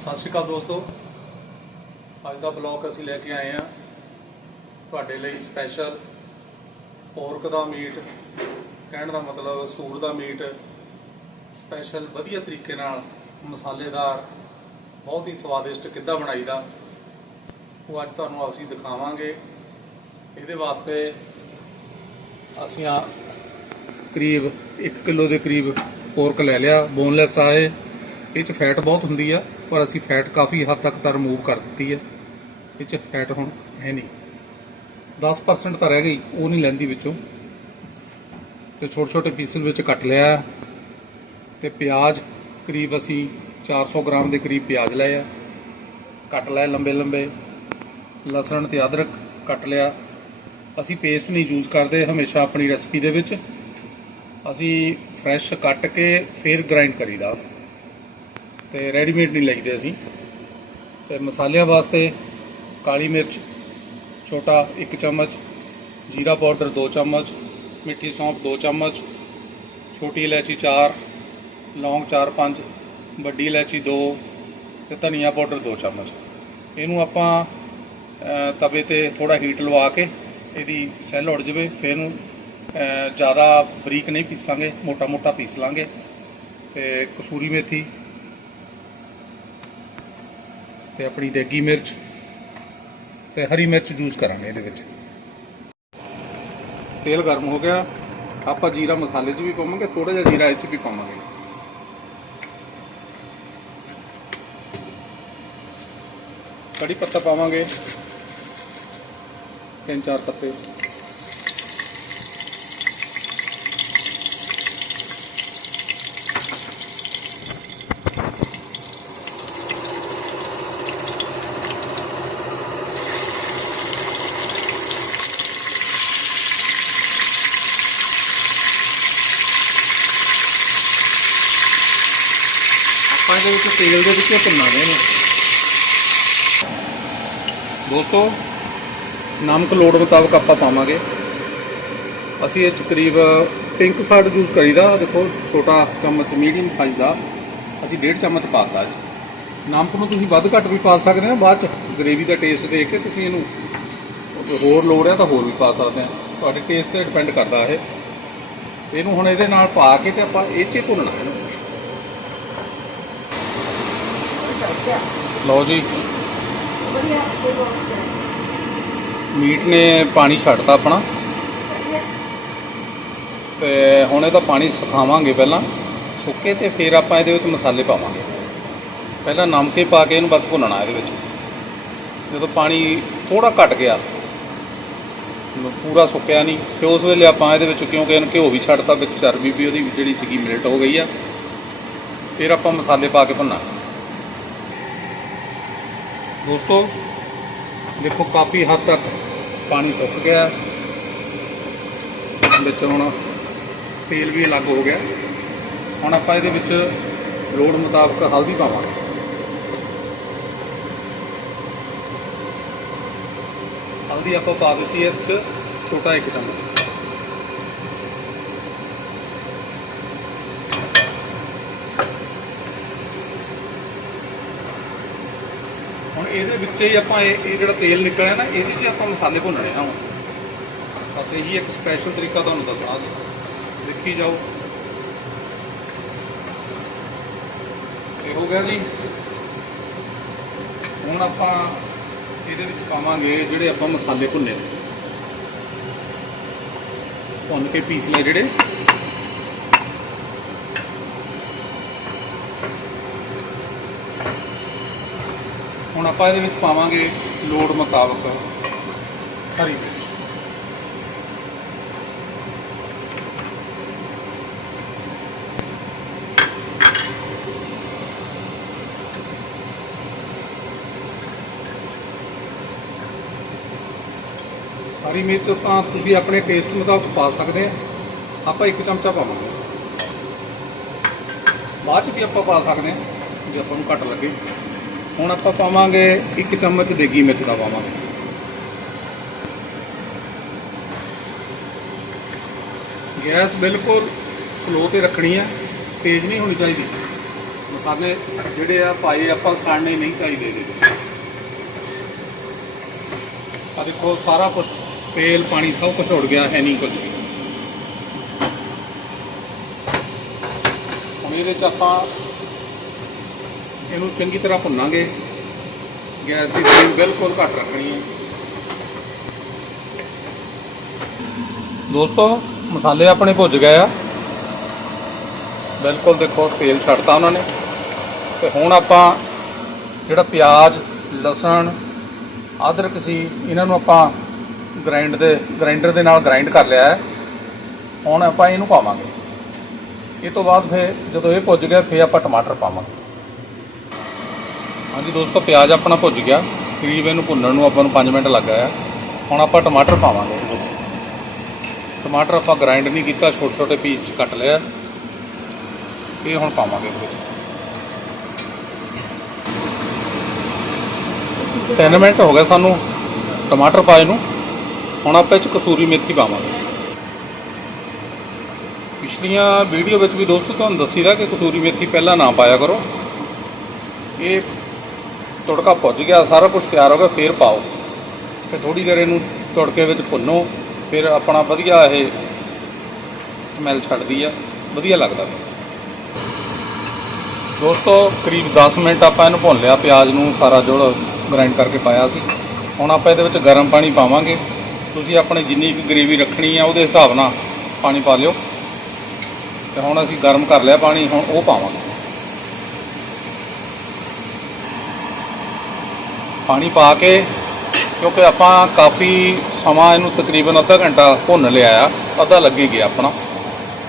ਸਤਿ ਸ਼੍ਰੀ ਅਕਾਲ ਦੋਸਤੋ। ਅੱਜ ਦਾ ਬਲੌਗ ਅਸੀਂ ਲੈ ਕੇ ਆਏ ਹਾਂ ਤੁਹਾਡੇ ਲਈ ਸਪੈਸ਼ਲ ਔਰਕ ਦਾ ਮੀਟ ਕਹਿਣ ਦਾ ਮਤਲਬ ਸੂਰ ਦਾ ਮੀਟ ਸਪੈਸ਼ਲ ਵਧੀਆ ਤਰੀਕੇ ਨਾਲ ਮਸਾਲੇਦਾਰ, ਬਹੁਤ ਹੀ ਸਵਾਦਿਸ਼ਟ ਕਿੱਦਾਂ ਬਣਾਈਦਾ। ਉਹ ਅੱਜ ਤੁਹਾਨੂੰ ਅਸੀਂ ਦਿਖਾਵਾਂਗੇ। ਇਹਦੇ ਵਾਸਤੇ ਅਸੀਂ ਆ ਕਰੀਬ 1 ਕਿਲੋ ਦੇ ਕਰੀਬ ਔਰਕ ਲੈ ਲਿਆ ਬੋਨਲੈਸ ਆ ਇਹ। ਇਹ ਚ ਫੈਟ ਬਹੁਤ ਹੁੰਦੀ ਆ। ਪਰ ਅਸੀਂ ਫੈਟ ਕਾਫੀ ਹੱਦ ਤੱਕ ਤਾਂ ਰਿਮੂਵ ਕਰ ਦਿੱਤੀ ਹੈ। ਇਹ ਚ ਫੈਟ ਹੁਣ ਹੈ ਨਹੀਂ। 10% ਤਾਂ ਰਹਿ ਗਈ, ਉਹ ਨਹੀਂ ਲੈਂਦੀ ਵਿੱਚੋਂ। ਤੇ ਛੋਟੇ ਛੋਟੇ ਪੀਸਸ ਵਿੱਚ ਕੱਟ ਲਿਆ। ਤੇ ਪਿਆਜ਼, ਕਰੀਬ ਅਸੀਂ 400 ਗ੍ਰਾਮ ਦੇ ਕਰੀਬ ਪਿਆਜ਼ ਲਏ ਆ। ਕੱਟ ਲਏ ਲੰਬੇ ਲੰਬੇ ਲਸਣ ਤੇ ਅਦਰਕ ਕੱਟ ਲਿਆ। ਅਸੀਂ ਪੇਸਟ ਨਹੀਂ ਯੂਜ਼ ਕਰਦੇ, ਹਮੇਸ਼ਾ ਆਪਣੀ ਰੈਸਪੀ ਦੇ ਵਿੱਚ। ਅਸੀਂ ਫਰੈਸ਼ ਕੱਟ ਕੇ ਫਿਰ ਗ੍ਰਾਈਂਡ ਕਰੀਦਾ। ਤੇ ਰੈਡੀਮੇਡ ਨਹੀਂ ਲਈਦੇ ਅਸੀਂ। ਤੇ ਮਸਾਲਿਆਂ ਵਾਸਤੇ ਕਾਲੀ ਮਿਰਚ, ਛੋਟਾ 1 ਚਮਚ, ਜੀਰਾ ਪਾਊਡਰ 2 ਚਮਚ, ਮਿੱਠੀ ਸੌਂਫ 2 ਚਮਚ, ਛੋਟੀ ਇਲਾਇਚੀ 4 ਲੌਂਗ 4-5 ਵੱਡੀ ਇਲਾਇਚੀ 2 ਤੇ ਧਨੀਆ ਪਾਊਡਰ 2 ਚਮਚ। ਇਹਨੂੰ ਆਪਾਂ ਤਵੇ ਤੇ ਥੋੜਾ ਹੀਟ ਲਵਾ ਕੇ ਇਹਦੀ ਸੈੱਲ ਉੱਡ ਜਵੇ, ਫਿਰ ਇਹਨੂੰ ਜ਼ਿਆਦਾ ਬਰੀਕ ਨਹੀਂ ਪੀਸਾਂਗੇ, ਮੋਟਾ-ਮੋਟਾ ਪੀਸ ਲਾਂਗੇ। ਤੇ ਕਸੂਰੀ ਮੇਥੀ ਤੇ ਆਪਣੀ ਦੇਗੀ ਮਿਰਚ ਤੇ ਹਰੀ ਮਿਰਚ ਯੂਜ਼ ਕਰਾਂਗੇ ਇਹਦੇ ਵਿੱਚ। ਤੇਲ ਗਰਮ ਹੋ ਗਿਆ। ਆਪਾਂ ਜੀਰਾ ਮਸਾਲੇ 'ਚ ਵੀ ਪਾਵਾਂਗੇ ਥੋੜਾ ਜਿਹਾ ਜੀਰਾ ਇਹ 'ਚ ਵੀ ਪਾਵਾਂਗੇ। ਕੜੀ ਪੱਤਾ ਪਾਵਾਂਗੇ। ਤਿੰਨ ਚਾਰ ਪੱਤੇ। ਆਪਾਂ ਇਹਦੇ ਵਿੱਚ ਤੇਲ ਦੇ ਵਿੱਚ ਭੁੰਨਾਂਗੇ ਨੇ ਦੋਸਤੋ, ਨਮਕ ਲੋੜ ਮੁਤਾਬਕ ਆਪਾਂ ਪਾਵਾਂਗੇ। ਅਸੀਂ ਇਹ 'ਚ ਕਰੀਬ ਪਿੰਕ ਸਾਲਟ ਯੂਜ਼ ਕਰੀਦਾ ਦੇਖੋ, ਛੋਟਾ ਚਮਚ ਮੀਡੀਅਮ ਸਾਈਜ਼ ਦਾ। ਅਸੀਂ ਡੇਢ ਚਮਚ ਪਾਤਾ ਜੀ ਨਮਕ ਨੂੰ ਤੁਸੀਂ ਵੱਧ ਘੱਟ ਵੀ ਪਾ ਸਕਦੇ ਹੋ, ਬਾਅਦ ਚ ਗ੍ਰੇਵੀ ਦਾ ਟੇਸਟ ਦੇਖ ਕੇ ਤੁਸੀਂ ਇਹਨੂੰ ਹੋਰ ਲੋੜ ਹੈ ਤਾਂ ਹੋਰ ਵੀ ਪਾ ਸਕਦੇ ਆ ਤੁਹਾਡੇ ਟੇਸਟ ਤੇ ਡਿਪੈਂਡ ਕਰਦਾ ਇਹ। ਇਹਨੂੰ ਹੁਣ ਇਹਦੇ ਨਾਲ ਪਾ ਕੇ ਤੇ ਆਪਾਂ ਇਹ 'ਚ ਹੀ ਭੁੰਨਣਾ ਇਹਨੂੰ ਲਓ ਜੀ। ਮੀਟ ਨੇ ਪਾਣੀ ਛੱਡਤਾ ਆਪਣਾ। ਤੇ ਹੁਣ ਇਹਦਾ ਪਾਣੀ ਸੁਖਾਵਾਂਗੇ ਪਹਿਲਾਂ। ਸੁੱਕੇ ਤੇ ਫਿਰ ਆਪਾਂ ਇਹਦੇ ਵਿੱਚ ਮਸਾਲੇ ਪਾਵਾਂਗੇ। ਪਹਿਲਾਂ ਨਮਕੇ ਪਾ ਕੇ ਇਹਨੂੰ ਬਸ ਭੁੰਨਣਾ ਇਹਦੇ ਵਿੱਚ। ਜਦੋਂ ਪਾਣੀ ਥੋੜਾ ਘਟ ਗਿਆ ਪੂਰਾ ਸੁੱਕਿਆ ਨਹੀਂ। ਤੇ ਉਸ ਵੇਲੇ ਆਪਾਂ ਇਹਦੇ ਵਿੱਚ ਕਿਉਂਕਿ ਇਹਨੂੰ ਘਿਓ ਵੀ ਛੱਡਤਾ, ਵਿੱਚ ਚਰਬੀ ਵੀ ਉਹਦੀ ਜਿਹੜੀ ਸੀਗੀ ਮਿਲਟ ਹੋ ਗਈ ਆ। ਫਿਰ ਆਪਾਂ ਮਸਾਲੇ ਪਾ ਕੇ ਭੁੰਨਾਂਗੇ। ਦੋਸਤੋ, ਦੇਖੋ ਕਾਫੀ ਹੱਦ ਤੱਕ ਪਾਣੀ ਸੁੱਕ ਗਿਆ ਵਿੱਚ ਹੁਣ ਤੇਲ ਵੀ ਅਲੱਗ ਹੋ ਗਿਆ। ਹੁਣ ਆਪਾਂ ਇਹਦੇ ਵਿੱਚ ਲੋੜ ਮੁਤਾਬਕ ਹਲਦੀ ਪਾਵਾਂਗੇ। ਹਲਦੀ ਆਪਾਂ ਪਾ ਦਿੱਤੀ ਹੈ ਇੱਕ ਛੋਟਾ ਇੱਕ ਚਮਚ। ਹੁਣ ਇਹਦੇ ਵਿੱਚ ਹੀ ਆਪਾਂ ਇਹ ਇਹ ਜਿਹੜਾ ਤੇਲ ਨਿਕਲਿਆ ਨਾ, ਇਹਦੇ 'ਚ ਹੀ ਆਪਾਂ ਮਸਾਲੇ ਭੁੰਨਣੇ ਆ ਹੁਣ। ਬਸ ਇਹੀ ਇੱਕ ਸਪੈਸ਼ਲ ਤਰੀਕਾ ਤੁਹਾਨੂੰ ਦੱਸਣਾ ਦੇਖੀ ਜਾਓ। ਇਹ ਹੋ ਗਿਆ ਜੀ। ਹੁਣ ਆਪਾਂ ਇਹਦੇ ਵਿੱਚ ਪਾਵਾਂਗੇ ਜਿਹੜੇ ਆਪਾਂ ਮਸਾਲੇ ਭੁੰਨੇ ਸੀ। ਭੁੰਨ ਕੇ ਪੀਸ ਲਏ ਜਿਹੜੇ। ਹੁਣ ਆਪਾਂ ਇਹਦੇ ਵਿੱਚ ਪਾਵਾਂਗੇ ਲੋੜ ਮੁਤਾਬਕ ਹਰੀ ਮਿਰਚ। ਹਰੀ ਮਿਰਚ ਤਾਂ ਤੁਸੀਂ ਆਪਣੇ ਟੇਸਟ ਮੁਤਾਬਕ ਪਾ ਸਕਦੇ ਆ। ਆਪਾਂ ਇੱਕ ਚਮਚਾ ਪਾਵਾਂਗੇ। ਬਾਅਦ ਚ ਵੀ ਆਪਾਂ ਪਾ ਸਕਦੇ ਆ, ਜੇ ਆਪਾਂ ਨੂੰ ਘੱਟ ਲੱਗੇ। ਹੁਣ ਆਪਾਂ ਪਾਵਾਂਗੇ ਇੱਕ ਚਮਚ ਦੇਗੀ ਮਿਰਚ ਦਾ ਪਾਵਾਂਗੇ ਗੈਸ ਬਿਲਕੁਲ ਸਲੋ ਤੇ ਰੱਖਣੀ ਹੈ ਤੇਜ਼ ਨਹੀਂ ਹੋਣੀ ਚਾਹੀਦੀ। ਮਸਾਲੇ ਜਿਹੜੇ ਆ ਪਾਏ ਆਪਾਂ ਸਾੜਨੇ ਨਹੀਂ ਚਾਹੀਦੇ ਇਹਦੇ ਵਿੱਚ। ਆ ਦੇਖੋ, ਸਾਰਾ ਕੁਝ ਤੇਲ, ਪਾਣੀ ਸਭ ਕੁਝ ਉੜ ਗਿਆ, ਹੈ ਨਹੀਂ ਕੁਝ ਵੀ। ਹੁਣ ਇਹਦੇ ਚ ਆਪਾਂ ਇਹਨੂੰ ਚੰਗੀ ਤਰ੍ਹਾਂ ਭੁੰਨਾਂਗੇ। ਗੈਸ ਦੀ ਫਲੇਮ ਬਿਲਕੁਲ ਘੱਟ ਰੱਖਣੀ ਹੈ। ਦੋਸਤੋ, ਮਸਾਲੇ ਆਪਣੇ ਭੁੱਜ ਗਏ ਆ। ਬਿਲਕੁਲ ਦੇਖੋ, ਤੇਲ ਛੱਡਤਾ ਉਹਨਾਂ ਨੇ। ਤੇ ਹੁਣ ਆਪਾਂ ਜਿਹੜਾ ਪਿਆਜ਼, ਲਸਣ, ਅਦਰਕ ਸੀ, ਇਹਨਾਂ ਨੂੰ ਆਪਾਂ ਗ੍ਰਾਈਂਡ ਦੇ ਗ੍ਰਾਈਂਡਰ ਦੇ ਨਾਲ ਗ੍ਰਾਈਂਡ ਕਰ ਲਿਆ ਹੈ। ਹੁਣ ਆਪਾਂ ਇਹਨੂੰ ਪਾਵਾਂਗੇ। ਇਹ ਤੋਂ ਬਾਅਦ ਫਿਰ ਜਦੋਂ ਇਹ ਭੁੱਜ ਗਿਆ, ਫਿਰ ਆਪਾਂ ਟਮਾਟਰ ਪਾਵਾਂਗੇ। ਹਾਂਜੀ ਦੋਸਤੋ, ਪਿਆਜ਼ ਆਪਣਾ ਭੁੱਜ ਗਿਆ। ਕਰੀਬ ਇਹਨੂੰ ਭੁੰਨਣ ਨੂੰ ਆਪਾਂ ਨੂੰ 5 ਮਿੰਟ ਲੱਗਾ ਆ ਹੁਣ ਆਪਾਂ ਟਮਾਟਰ ਪਾਵਾਂਗੇ। ਟਮਾਟਰ ਆਪਾਂ ਗ੍ਰਾਈਂਡ ਨਹੀਂ ਕੀਤਾ ਛੋਟੇ ਛੋਟੇ ਪੀਸ 'ਚ ਕੱਟ ਲਿਆ। ਇਹ ਹੁਣ ਪਾਵਾਂਗੇ ਇਹਦੇ ਵਿੱਚ। 3 ਮਿੰਟ ਹੋ ਗਏ ਸਾਨੂੰ ਟਮਾਟਰ ਪਾਏ ਨੂੰ। ਹੁਣ ਆਪਾਂ ਇਹ 'ਚ ਕਸੂਰੀ ਮੇਥੀ ਪਾਵਾਂਗੇ। ਪਿਛਲੀਆਂ ਵੀਡੀਓ ਵਿੱਚ ਵੀ ਦੋਸਤੋ ਤੁਹਾਨੂੰ ਦੱਸੀਦਾ ਕਿ ਕਸੂਰੀ ਮੇਥੀ ਪਹਿਲਾਂ ਨਾ ਪਾਇਆ ਕਰੋ। ਇਹ ਤੁੜਕਾ ਭੁੱਜ ਗਿਆ, ਸਾਰਾ ਕੁਝ ਤਿਆਰ ਹੋ ਗਿਆ, ਫਿਰ ਪਾਓ। ਤੇ ਥੋੜੀ ਦੇਰ ਇਹਨੂੰ ਤੁੜਕੇ ਵਿੱਚ ਭੁੰਨੋ, ਫਿਰ ਆਪਣਾ ਵਧੀਆ ਇਹ ਸਮੈਲ ਛੱਡਦੀ ਆ, ਵਧੀਆ ਲੱਗਦਾ। ਦੋਸਤੋ, ਕਰੀਬ 10 ਮਿੰਟ ਆਪਾਂ ਇਹਨੂੰ ਭੁੰਨ ਲਿਆ, ਪਿਆਜ਼ ਨੂੰ ਸਾਰਾ ਜੋੜ ਗ੍ਰਾਈਂਡ ਕਰਕੇ ਪਾਇਆ ਸੀ। ਹੁਣ ਆਪਾਂ ਇਹਦੇ ਵਿੱਚ ਗਰਮ ਪਾਣੀ ਪਾਵਾਂਗੇ। ਤੁਸੀਂ ਆਪਣੀ ਜਿੰਨੀ ਕੁ ਗ੍ਰੇਵੀ ਰੱਖਣੀ ਆ, ਉਹਦੇ ਹਿਸਾਬ ਨਾਲ ਪਾਣੀ ਪਾ ਲਿਓ। ਤੇ ਹੁਣ ਅਸੀਂ ਗਰਮ ਕਰ ਲਿਆ ਪਾਣੀ, ਹੁਣ ਉਹ ਪਾਵਾਂਗੇ। ਪਾਣੀ ਪਾ ਕੇ, ਕਿਉਂਕਿ ਆਪਾਂ ਕਾਫੀ ਸਮਾਂ ਇਹਨੂੰ ਤਕਰੀਬਨ ਅੱਧਾ ਘੰਟਾ ਭੁੰਨ ਲਿਆ ਆ, ਅੱਧਾ ਲੱਗੀ ਗਿਆ ਆਪਣਾ।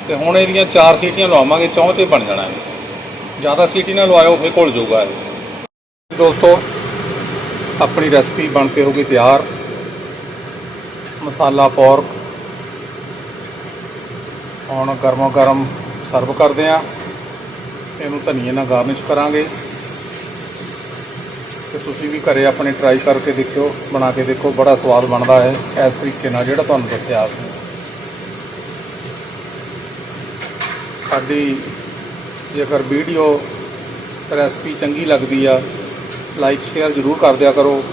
ਤੇ ਹੁਣ ਇਹਦੀਆਂ ਚਾਰ ਸੀਟੀਆਂ ਲਵਾਵਾਂਗੇ ਚੌਂ ਤੇ ਬਣ ਜਾਣਾ ਇਹ ਜ਼ਿਆਦਾ ਸੀਟੀ ਨਾ ਲਵਾਇਓ, ਫਿਰ ਘੁਲ ਜਾਊਗਾ ਇਹ। ਦੋਸਤੋ, ਆਪਣੀ ਰੈਸਪੀ ਬਣ ਕੇ ਹੋ ਗਈ ਤਿਆਰ। ਮਸਾਲਾ ਪੌਰਕ ਹੁਣ ਗਰਮੋ ਗਰਮ ਸਰਵ ਕਰਦੇ ਆ। ਇਹਨੂੰ ਧਨੀਏ ਨਾਲ ਗਾਰਨਿਸ਼ ਕਰਾਂਗੇ। ਤੇ ਤੁਸੀਂ ਵੀ ਘਰੇ ਆਪਣੇ ਟਰਾਈ ਕਰਕੇ ਦੇਖਿਓ, ਬਣਾ ਕੇ ਦੇਖੋ, ਬੜਾ ਸਵਾਦ ਬਣਦਾ ਹੈ। ਇਸ ਤਰੀਕੇ ਨਾਲ ਜਿਹੜਾ ਤੁਹਾਨੂੰ ਦੱਸਿਆ ਸੀ। ਸਾਡੀ ਜੇਕਰ ਵੀਡੀਓ ਰੈਸਪੀ ਚੰਗੀ ਲੱਗਦੀ ਆ ਲਾਈਕ ਸ਼ੇਅਰ ਜ਼ਰੂਰ ਕਰ ਦਿਆ ਕਰੋ।